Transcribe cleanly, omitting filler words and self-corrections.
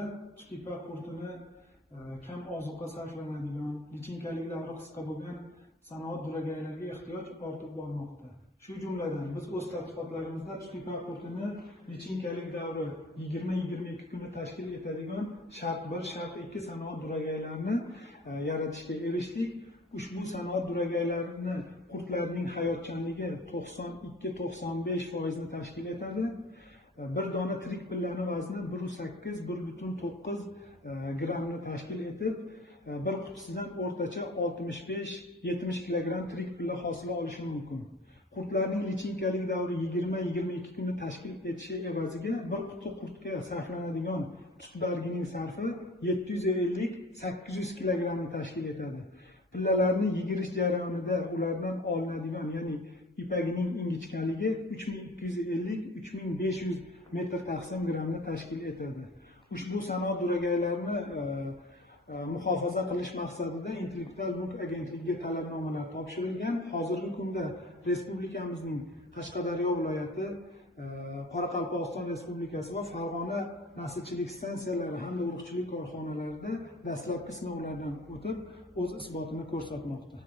yillarda tushtepa qurtini kam ozuqa sarflanadigan, lichinkalik davri qisqa bo'lgan sanoat duragaylariga ehtiyoj ortib bormoqda. Shu jumladan biz o'z tadqiqotlarimizda tushtepa qurtini lichinkalik davri 20-22 kunni tashkil etadigan shart 1, shart 2 sanoat duragaylarini yaratishga erishdik. Ushbu sanoat duragaylarini qurtlarning hayotchanligi 92-95% ni tashkil etadi. Bir dona tirik pillani vazni 1,8-1,9 grammni tashkil etib, bir qutisidan o'rtacha 65-70 kilogramm tirik pilla hosili olishi mumkin. Qurtlarning lichinkalik davri 20-22 kunni tashkil etishi evaziga bir quti qurtga sarflanadigan tut bargining sarfi 750-800 kilogrammni tashkil etadi. Pillalarni yigirish jarayonida ulardan olinadigan, ya'ni ipagining ingichkaligi 3250-3500 metr taqsim grammni tashkil etadi. Ushbu sanoat duragaylarini muhofaza qilish maqsadida Intellektual mulk agentligiga talabnomalar topshirilgan. Hozirgi kunda respublikamizning Qashqadaryo viloyati, Qoraqalpog'iston Respublikasi va Farg'ona naslchilik stansiyalari hamda urug'chilik korxonalarida dastlabki sinovlardan o'tib o'z isbotini ko'rsatmoqda.